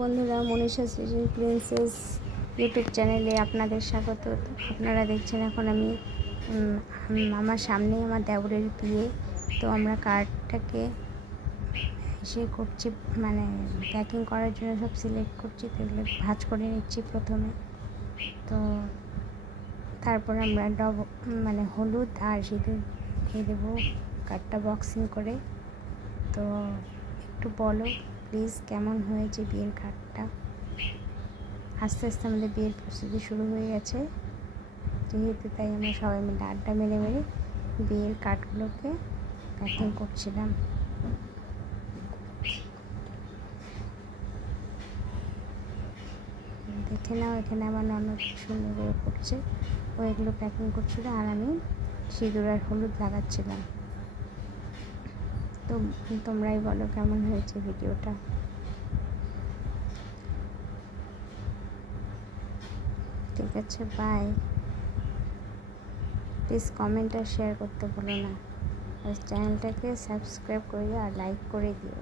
বন্ধুরা, মনীষা সৃজন princess YouTube চ্যানেলে আপনাদের স্বাগত। আপনারা দেখছেন এখন আমি আমার সামনে আমার দেওরের বিয়ে। তো আমরা কার্ডটাকে এসে করছি, মানে প্যাকিং করার জন্য সব সিলেক্ট করছি। তো এগুলো ভাঁজ করে নিচ্ছি প্রথমে। তো তারপর আমরা মানে হলুদ আর সিঁদুর দিয়ে দেবো কার্ডটা বক্সিং করে। তো একটু বলো প্লিজ কেমন হয়েছে বিয়ের কার্ডটা। আস্তে আস্তে আমাদের বিয়ের প্রস্তুতি শুরু হয়ে গেছে যেহেতু, তাই আমরা সবাই মিলে আড্ডা মেরে বিয়ের কার্ডগুলোকে প্যাকিং করছিলাম। দেখে নাও, এখানে আমার ননদ সুন্দর করে করছে, ও এগুলো প্যাকিং করছিল আর আমি সিঁদুর আর হলুদ লাগাচ্ছিলাম। তো তোমরাই বলো কেমন হয়েছে ভিডিওটা। ঠিক আছে, বাই। প্লিজ কমেন্ট আর শেয়ার করতে ভুলো না, আর চ্যানেলটাকে সাবস্ক্রাইব করে আর লাইক করে দিও।